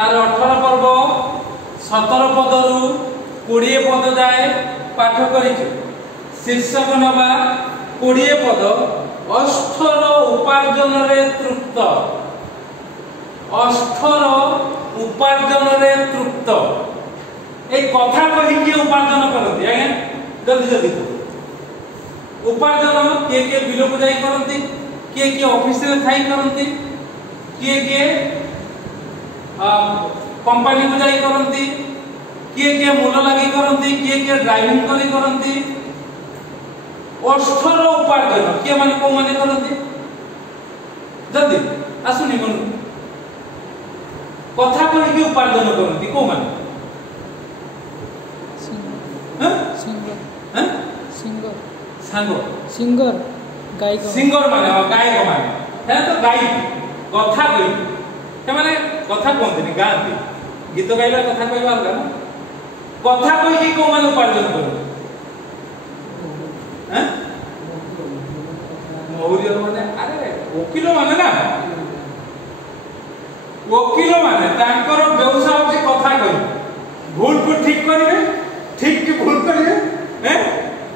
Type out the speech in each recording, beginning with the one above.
तार 18 पर्व 17 पदरु 20 पद जाए पाठ करिछु। शीर्षक नबा 20 पद अष्ठर उपार्जन रे तृप्त। अष्ठर उपार्जन रे तृप्त ए कथा कहि कि उपार्जन करती आज्ञा जल्दी जल्दी उपार्जन के बिल को जाई करती के ऑफिस रे थाई करती के कंपनी को जाई करती के मूल लगी करती के ड्राइविंग करी करती। अष्ठर उपार्जन के माने को माने करती जल्दी आसुनी मन कथा कहि कि उपार्जन करती को माने सिंगर गायक सिंगर माने गायक माने है तो गायक कथा कहि के माने कथा कोनती गाती गीत गाइबा कथा कहबा अलग ना कथा कहि कि को माने उपार्जन कर हैं मौर्य माने अरे वकील माने ना वकील माने तांकर व्यवसाय होची कथा कहि भूल को ठीक करिवे ठीक की भूल करिवे हैं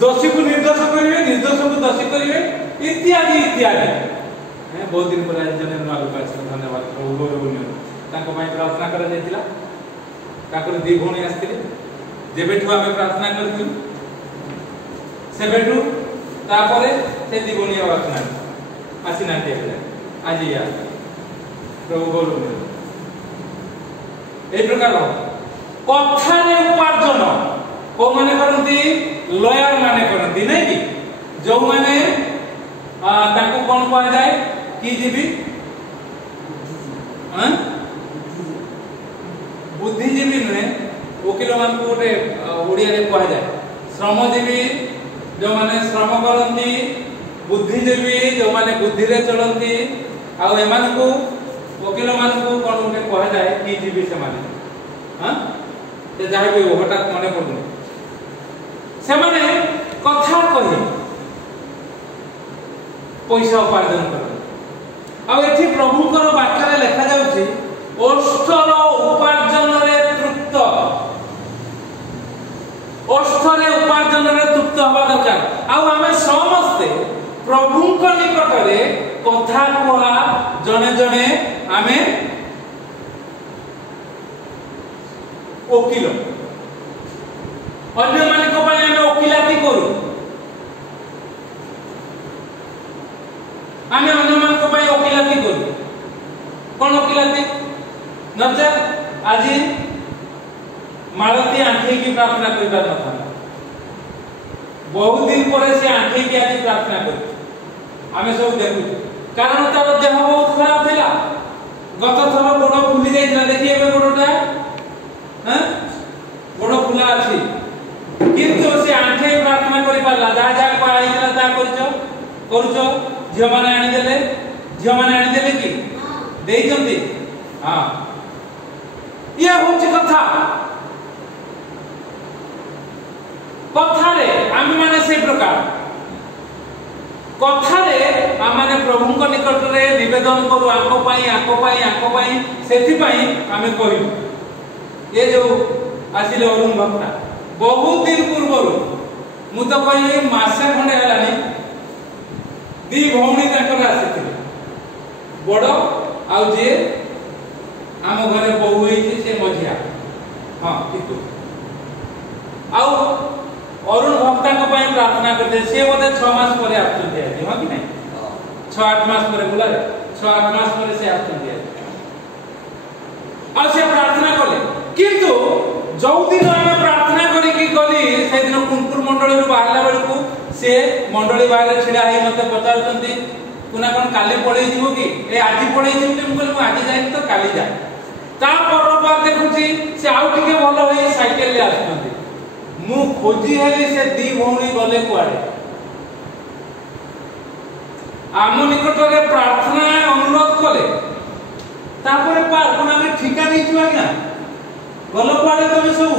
दोषी को निर्दोष करिवे निर्दोष को दोषी करिवे इत्यादि इत्यादि हैं। बहुत दिन पर जने नलका धन्यवाद प्रभु गौरवनीय ताको पई प्रार्थना करा जायतिला ताकर दी भौणी आस्थिले जेबेठु आमे प्रार्थना करथि सेबेठु तापरे से दी भौणी प्रार्थना आसी नाटे आज या प्रभु गौरवनीय ए प्रकार कथा रे उपार्जन को माने करंती लॉयर माने करंती नहीं कि जो माने ताको कोन कह जाय की जीवी हां बुद्धिजीवी नुहे वकील मान को गोटे ओडिया रे कह जाय श्रमजीवी जो माने श्रम करंती बुद्धिजीवी जो माने बुद्धि रे चलंती आ एमान को वकील मान को कोन गोटे कह जाय की जीवी से माने हां ते जाय भी हठात मने पडुनी से माने कथा कहि पैसा उपार्जन कर आ एथि प्रभुकर वाक्य रे लिखा जाउची अष्ठर उपार्जन रे तृप्त। अष्ठरे उपार्जन रे तृप्त हवा दरकार आ हमें समस्त प्रभुक निकट रे कथा कोहा जने जने हमें वकील अन्य माने को पय हमें वकीलाती करू हमें अन्य मान को पय वकीलाती करू कोन वकीलाती नचे आज मालती आंखी की प्रार्थना करबा था बहुत दिन पर से आंखी की आज प्रार्थना कर हमें सब देखु कारण तार देह बहुत खराब थिला गत थरो गोड़ फुली जाइला देखिए बे गोड़टा हैं गोड़ फुला अछि किंतु से आंखे प्रार्थना करि पाला जा जा को आइला ता करछो झियो माने आनी देले कि देइचंती हां ये होची कथा कथा रे आमी माने से प्रकार कथा रे आ माने प्रभुक निकट रे निवेदन करू आको पाई सेथि पाई आमे कहियो ये जो आसिले अरुण भक्ता बहुत दिन पूर्व मु तो कहि मासे खंडे हलानी दी भौणी तकर आसीथिले बड़ आ जे आम घरे बहु होई से मझिया हां ठीक आ अरुण भक्ता को पय प्रार्थना करते से बोले 6 मास परे आछुते आजी हां कि नहीं 6-8 मास परे बोला 6-8 मास परे से आछुते आ से प्रार्थना कले किंतु जो दिन हम प्रार्थना करी कि गली से दिन कुनपुर मंडली रो बाहरला बेल को से मंडली बाहर छिड़ा हे मते पचारचंती कुना कोन काली पळै जीवो कि ए आजी पळै जीवो कि हम कहले आजी जाई तो काली जाय ता परबार देखुची से आउ टिके भलो होई साइकिल ले आछंती मु खोजी हेली से दी भौणी गले कुआडे आम निकट रे प्रार्थना अनुरोध कले तापरे पार कोना में ठिका नहीं छु आज्ञा गलो कुआडे तमे सब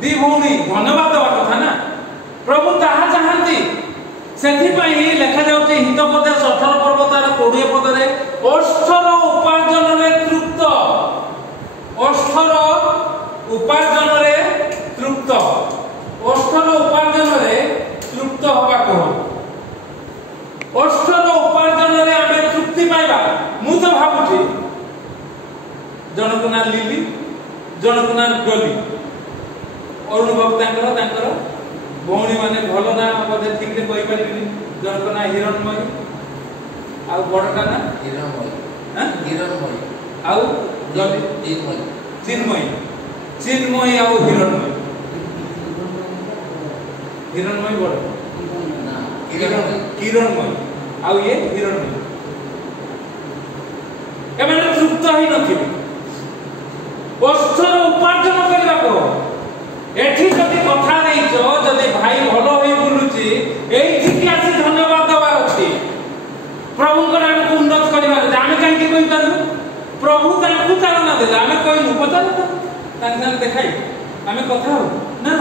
दी भौणी धन्यवाद देवा कथा ना प्रभु ताहा चाहंती सेथि पई लेखा जाउते हितोपदेश 18 पर्व तार 20 पद रे अष्ठर उपार्जन रे तृप्त जनक ना लिली जनक ना डली अरुण भक्तांकर भौणी माने भल ना बोधे ठीक से कहि परिबिनी जनक ना हिरणमयी आ बड़का ना हिरणमयी आ डली चिन्मयी आ हिरणमयी बड़ किरणमयी आ ये हिरणमयी एमाने तृप्त ही नथिबे वस्त्र उपार्जन करबा को एठी जदि कथा नैचो जदि भाई भलो होई बुलुची एठी की आसी धन्यवाद दबार अछि प्रभु को नाम को उन्नत करबा आमे काहे की कहि पारु प्रभु तांकु चालना देला आमे कहिनु पचार तांका देखाई आमे कथा हो ना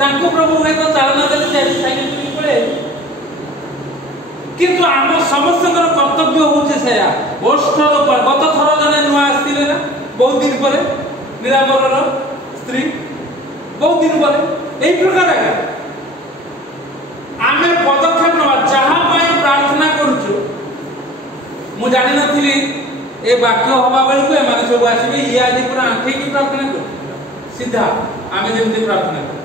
तांकु प्रभु हे तो चालना देले जाई साइकिल पळे किंतु आम समस्त कर्तव्य होचे सेया वस्त्र गत थर जने नुआ आस्तिले ना बहुत दिन परे निरामरर स्त्री बहुत दिन परे एई प्रकार आमे पदक्षेप नवा जहा पई प्रार्थना करूछु मु जानि नथिली ए वाक्य होबा बेल को एमाने सब आसीबे ई आदि पूरा आंठी की प्रार्थना कर सीधा आमे जेमति प्रार्थना कर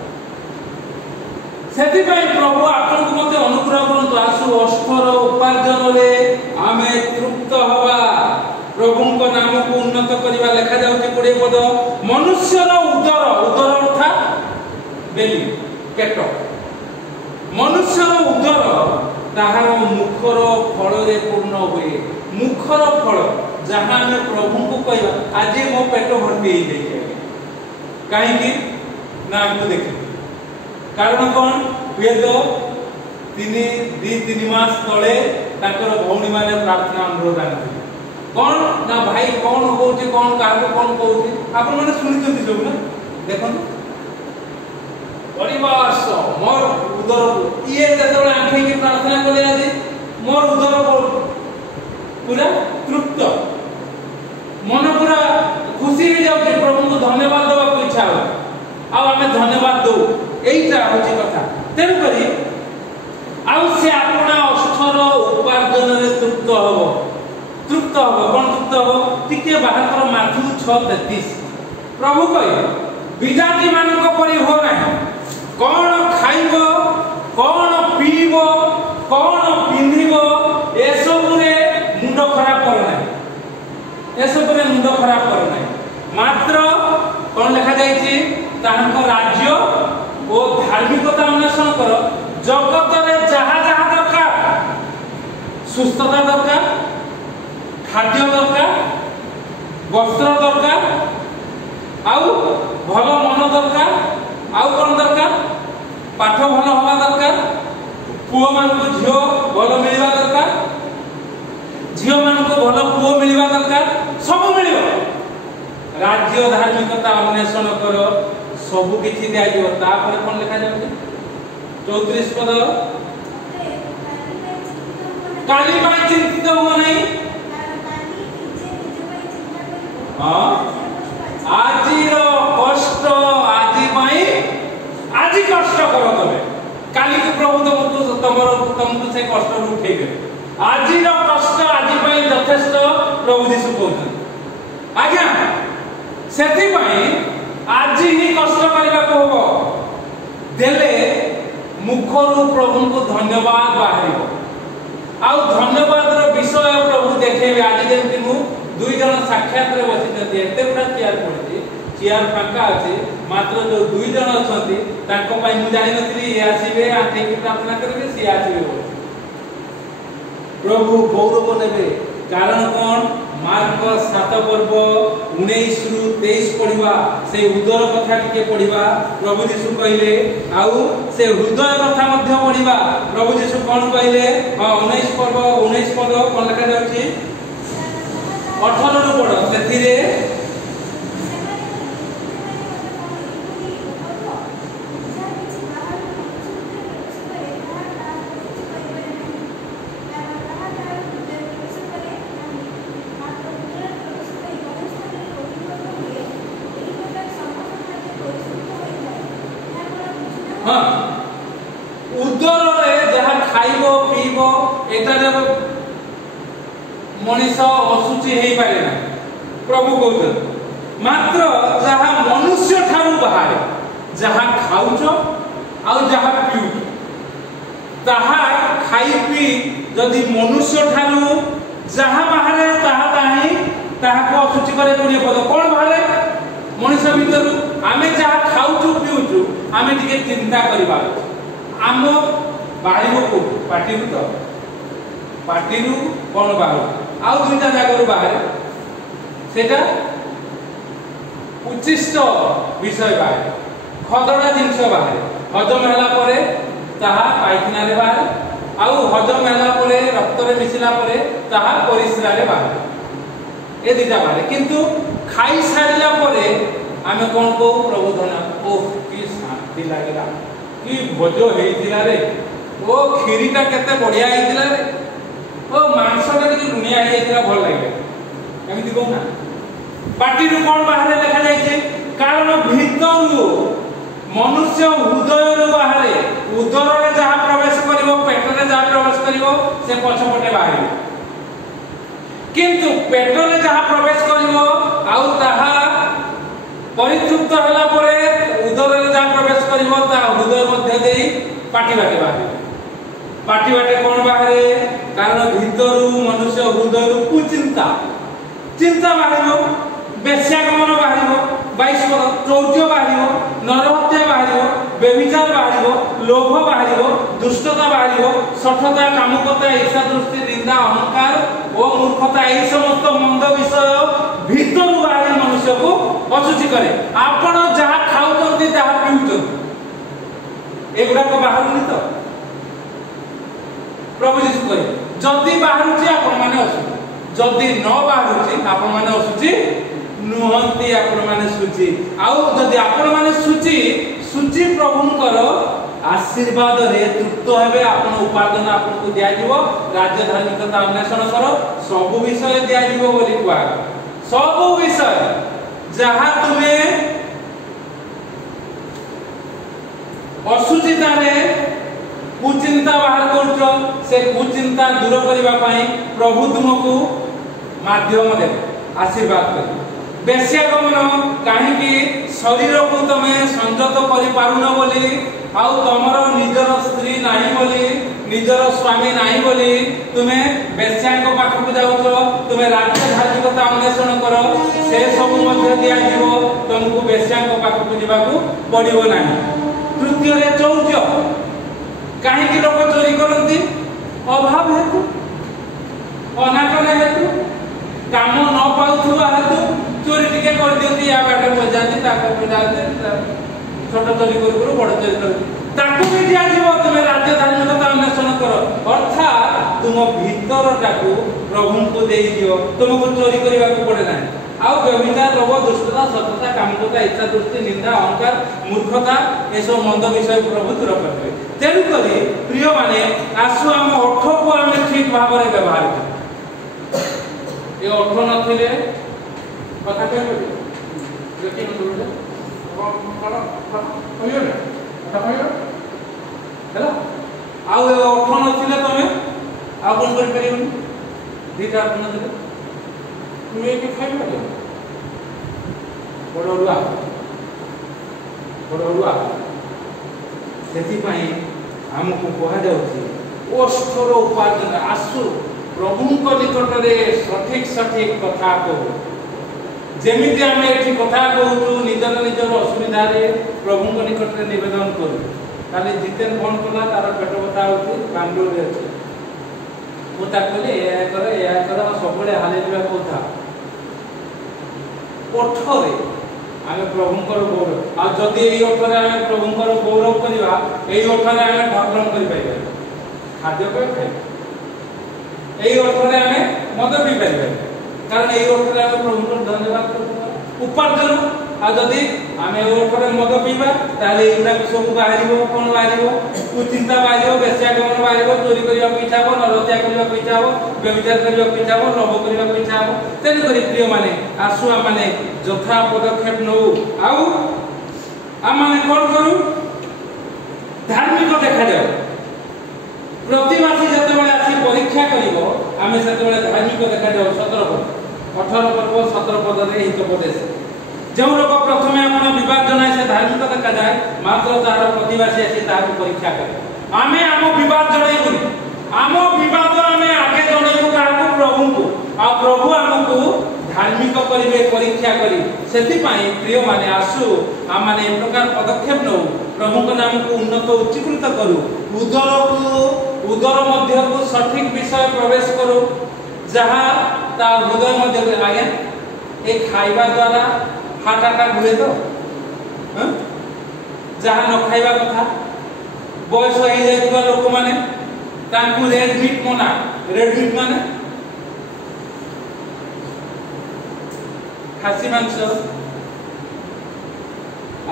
सेति पई प्रभु आपन को मते अनुग्रह करन आसु अस्तर उपार्जन रे आमे तृप्त होबा प्रभु को नाम को उन्नत करबा लेखा जाउची 20 पद मनुष्यर उदर अर्थात बेली पेट मनुष्यर उदर ताहार मुखर फल रे पूर्ण होए मुखर फल जहां में प्रभु को कहबा आज मो पेट भर्ती हे जाय काहे कि ना को देख कारण कौन हुए तो 3 मास तले ताकर भौणी माने प्रार्थना अनुरोध आनथि कौन ना भाई कौन होउची कौन काहे कौन कहउची आपन माने सुनिचंती सब ना देखन परिवास मोर उदर ये जतले आंखी की प्रार्थना कले आज मोर उदर पूरा तृप्त मन पूरा खुशी हो जाउची प्रभु को धन्यवाद देबा को इच्छा हो आ हमें धन्यवाद दो एइटा होची कथा तेन करी आउ से आपना अस्तर उपार्जन रे तृप्त होबो कोन तृप्त होबो टिके बाहर कर माथु 6:33 प्रभु कहि विजाति मानक परि हो नाही कोन खाइबो कोन पीबो कोन पिंधिबो एसबु रे मुंड खराब कर नाही एसबु रे मुंड खराब कर नाही मात्र कोन लिखा जाईची ताहांको राज्य ओ धार्मिकता अन्वेषण कर जगत रे जहा जहा दरकार सुस्थता दरकार खाद्य दरकार वस्त्र दरकार आउ भल मन दरकार आउ कोन दरकार पाठ भल होबा दरकार पुओ मान को झियो भल मिलवा दरकार झियो मान को भल पुओ मिलवा दरकार सब मिलियो राज्य धार्मिकता अन्वेषण कर सब किछि दिया जिवो तापर कोन लिखा जाउछ 34 पद काली बाई चिंतित हो नहीं हां आजिरो कष्ट आजि बाई आजि कष्ट करो तबे काली के प्रभु तुमको से कष्ट उठेबे आजिरो कष्ट आजि बाई यथेष्ट प्रभु यीशु कहउछन आज्ञा सेति बाई आज ही कष्ट करबा को हो देले मुखरु प्रभु को धन्यवाद बाहरिबो आ धन्यवाद रो विषय प्रभु देखेबे आज जेमति मु दुई जन साक्षात रे बसिते एते बडा चेयर पड़ती चेयर फांका अछि मात्र जो दुई जन अछंती ताको पई मु जानि नथिली ए आसीबे आथे की प्रार्थना करबे सी आसीबे प्रभु गौरव नेबे कारण कौन मार्क 7 पर्व 19 रु 23 पढिबा से उदर कथा टिके पढिबा प्रभु यीशु कहले आउ से हृदय कथा मध्य पढिबा प्रभु यीशु कोन कहले 19 पर्व 19 पद कोन लिखा जाउची 18 रु पढ सेथिरे उदर रे जहा खाइबो पीबो एटारे मनीष असुचि हेई पारे ना प्रभु कहते मात्र जहा मनुष्य ठारू बाहर जहा खाउछ आ जहा पिउ ताहा खाई पी जदि मनुष्य ठारू जहा बाहर ताहा ताही ताहा को अशुचि करे कोनी पद कोन बाहर मनुष्य भीतर आमे जहा खाउछु पिउछु आमे टिके चिंता करिबा आम बाहर को पार्टी तो पार्टी कोन बाहर आ दुईटा जागर बाहर सेटा उच्चिष्ट विषय बाहर खदड़ा जिनस बाहर हजम होला परे ताहा पाइखाना रे बाहर आउ हजम होला परे रक्त रे मिसिला परे ताहा परिस्रा रे बाहर ए दिटा बाहर किंतु खाई सारिला परे आमे कोन को प्रबोधन ओ की शांति लागला की भोजो हेइतिला रे ओ खीरीटा केते बढ़िया हेइतिला रे ओ मांसटा के दुनिया हेइतिला भल लागे एमिति को ना पार्टी रू कोन बाहर लिखा जाय छै कारण भीतरु मनुष्य हृदय रू बाहर उदर रे जहा प्रवेश करिवो पेट रे जहा प्रवेश करिवो से पछपटे बाहर किंतु पेट रे जहा प्रवेश करिवो आउ ताहा परितृप्त होला परे उदर रे जहा प्रवेश करिवो ता हृदय मध्य देई पाटी बाटे कोन बाहर कारण भीतरु मनुष्य हृदय रू कुचिंता चिंता बाहरिबो बेश्यागमन बाहरिबो 22 चौर्य बाहरिबो नरहत्या बाहरिबो व्यभिचार बाहरिबो लोभ बाहरिबो दुष्टता बाहरिबो सठता कामुकता ईर्ष्या दृष्टि निंदा अहंकार ओ मूर्खता एई समस्त मंद विषय भीतरु बाहरि मनुष्य को अशुचि करे आपण जहा खाउतंती जहा पिउतंती एगुडा को बाहरुनी तो प्रभु यीशु कहे जदी बाहरुची आपण माने अशुचि जदि न बाहरुची आपण माने असुची नुहंती आपण माने सुची आउ जदि आपण माने सुची प्रभुंकर आशीर्वाद रे तृप्त हेबे आपण उपार्जन आपण को दिया जीवो राज्य धार्मिकता अन्वेषण करो सब विषय दिया जीवो बोली कुआ सब विषय जहा तुमे असुचिता रे कुचिंता बाहर करछो से कुचिंता दूर करिबा पई प्रभु तुमको माध्यम दे आशीर्वाद कर बेश्यागमन काहेकि शरीर को तमे संयत करि पारुन बोली आउ तमरो निजर स्त्री नाही बोली निजर स्वामी नाही बोली तुमे बेश्याको पाखु जाउछो तुमे राज्य धार्मिकता अन्वेषण करो से सब मध्य दिया जीवो तुमको बेश्याको पाखु जिबाकू पड़िबो नाही तृतीय रे चौर्य काहेकि लोक चोरी करंती अभाव हेतु अनाटन हेतु काम न पाउथुवा हेतु चोरी टिके कर दियंती या बाटे बजाती ताको बजाते छोट चोरी करू बड़ चोरी करू ताको भी दिया जीव तुम राज्य धार्मिकता अन्वेषण करो अर्थात तुम भीतरटाकू प्रभु को देई दियो तुमको चोरी करबा को पड़े ना आउ व्यभिचार लोभ दुष्टता सतता कामुकता इच्छा दृष्टि निंदा अहंकार मूर्खता एसो मंद विषय प्रभु दूर करबे तेनु करी प्रिय माने आसु हम ओठ को हम ठीक भाव रे व्यवहार ए ओठ नथिले कथा कहबे लेकिन बोले कोन कहियो ना कथा कहियो हेलो आउ ए ओठ नथिले तमे आ कोन कर परिबनी दीटा अपन दे तुम एक खाइ पारे बड़रुआ सेति पई हमको कहा जाउछि ओष्ठर उपार्जन आसु प्रभुंक निकट रे सठिक कथा कहू जेमिति आमे एठी कथा कहू निजर असुविधा रे प्रभुंक निकट रे निवेदन करू ताले जितेन फोन कला तार पेट कथा होछि बेंगलोर रे अछि मु ताकले या कर सबले हाले दिबा कथा ओठरे आमे प्रभुंकर गौरव आ जदि एई ओठरे आमे प्रभुंकर गौरव करिवा एई ओठरे आमे ठाकुरन करि पाइबा खाद्य पे खाइ एई ओठरे आमे मद पी पाइबा कारण एई ओठरे आमे प्रभुंकर धन्यवाद करबा उपार्जन आ जदि आमे ओठरे मद पीबा ताले एइना सब बाहरिबो कोन बाहरिबो कुचिंता बाहरिबो बेश्यागमन बाहरिबो चोरी करिबा को इच्छा हो नरहत्या करिबा को इच्छा हो व्यभिचार करिबा को इच्छा हो लोभ करिबा को इच्छा हो तेन करी प्रिय माने आसु आ माने यथा पदक्षेप नौ आउ आ माने कोन करू धार्मिक देखा जाओ प्रति मासी जते बेले आसी परीक्षा करिवो आमे सेते बेले धार्मिक देखा जाओ 17 18 पर्व 17 पद रे हितोपदेश जो लोक प्रथमे आपण विवाद जनाय से धार्मिक देखा जाए मात्र तार प्रतिवासी आसी तार परीक्षा करे आमे आम विवाद जणाइबुनी आम विवाद आमे आगे जणाइबु काहकु प्रभु को आ प्रभु हमकु धार्मिक करिवे परीक्षा करी सेति पई प्रिय माने आसु आ माने एक प्रकार पदक्षेप नउ प्रभु को नाम को उन्नत उच्चीकृत करू उदर मध्य को सठिक विषय प्रवेश करू जहा ता हृदय मध्य आगे ए खाइबा द्वारा हार्ट अटैक हुए तो जहा न खाइबा कथा बयस हो जाइबा लोक माने तांकु रेड मीट मना रेड मीट माने खासी मांस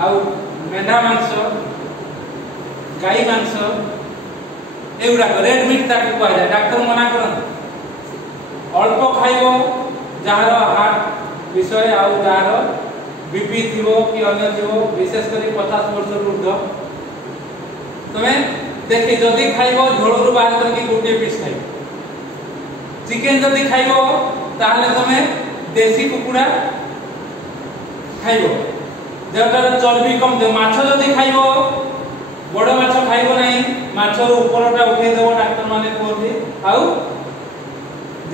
आउ मेंढा मांस गाई मांस एउडा रेड मीट ताकु कहै जाय डॉक्टर मना करन अल्प खाइबो जहार हार्ट विषय आउ जहार बीपी थिबो कि अन्य थिबो विशेष करी 50 वर्ष ऊर्ध्व तमे देखि जदी खाइबो झोळरु बाहर करके गोटे पीस खाइबो चिकन जदी खाइबो ताहले तमे देसी कुकुडा खाइबो जेटार चर्बी कम दे माछ जदी खाइबो बड़ माछ खाइबो नाही माछर उपरटा उठै देबो डॉक्टर माने कहथि आउ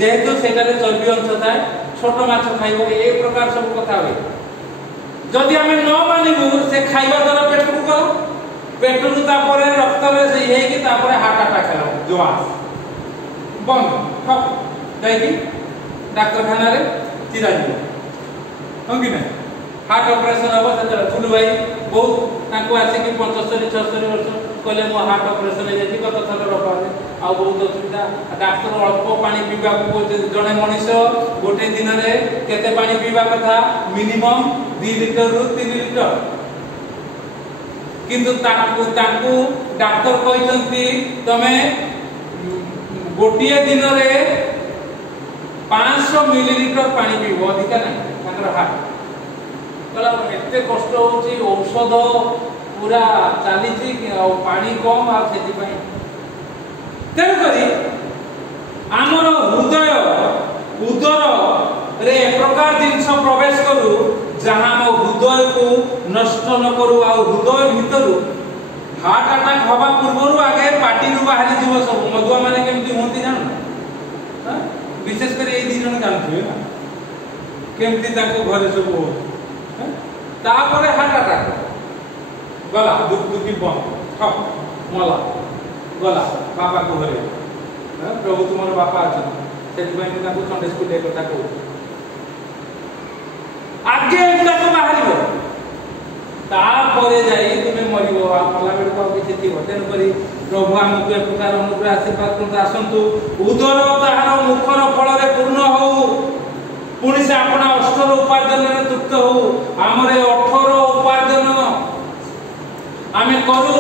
जेहेतु सेटारे चर्बी अंश थाए छोट माछ खाइबो ए प्रकार सब कथा होय जदि हमें न मानिबु से खाइबा द्वारा पेट को करो पेटरू तापरे रक्त रे से हे कि तापरे हार्ट अटैक हेलो जोआस बंद ठप जाई डॉक्टर खाना रे चिरा दिबो हम कि ना हार्ट ऑपरेशन हबो से फुलू भाई बहुत ताको आसे कि 75 76 वर्ष कहले मो हार्ट ऑपरेशन हे जे कत थर रपाले आ बहुत असुविधा डॉक्टर अल्प पानी पीबा को जने मनुष्य गोटे दिन रे केते पानी पीबा कथा मिनिमम 2 लीटर रु 3 लीटर किंतु ताकू डॉक्टर कहते तमे गोटे दिन रे 500 मिलीलीटर पानी पीबो अधिक ना ताकर हार्ट कला एते कष्ट होची औषध पूरा चाली छी पानी कम आ खेती पई तेन करी हमर हृदय उदर रे प्रकार जिंस प्रवेश करू जहां हम हृदय को नष्ट न करू आ हृदय भीतरु हार्ट अटैक हवा पूर्वरु आगे पार्टी रु बाहर जीव सब मधुआ माने केमती होंती जान विशेष कर ए दिन जन जानथि ना केमती ताको घरे सब हो तापरे हार्ट अटैक गला दुख दुखी बंद ठप मला गला बाबा को घरे प्रभु तुमर बापा अछन सेति पई ताको संडे स्कूल एक कथा को आगे एटा तो बाहरिबो तापरे जाई तुमे मरिबो आ मला बेड को किछि थिबो तेन करी प्रभु हमकु एक प्रकार अनुग्रह आशीर्वाद करता आसंतु उदर ताहार मुखर फल रे पूर्ण हो पुणी से अपना अष्टर उपार्जन रे तृप्त हो हमरे 18 उपार्जन आमे करू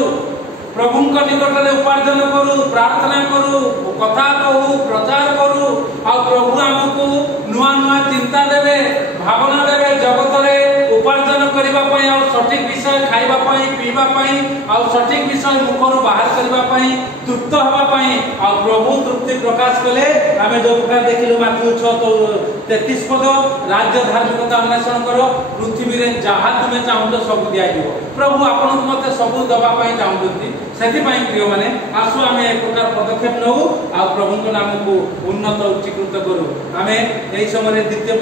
प्रभु का निकट रे उपार्जन करू प्रार्थना करू कथा कहू प्रचार करू आ प्रभु हमकु नुआ नुआ चिंता देबे भावना देबे जगत रे उपार्जन करिबा पई आ सठिक विषय खाइबा पई पीबा पई आ सठिक विषय मुखरु बाहर करिबा पई तृप्त हवा पई आ प्रभु तृप्ति प्रकाश कले आमे जो प्रकार देखिलु माथि 6:33 पद राज्य धार्मिकता अन्वेषण करो पृथ्वी रे जहा तुमे चाहू सब दिया दिबो प्रभु आपन मते सब दबा पई चाहूती सेति पई प्रिय माने आसु आमे एक प्रकार पदक्षेप नउ आ प्रभु को नाम को उन्नत उच्चीकृत करू आमे एई समय द्वितीय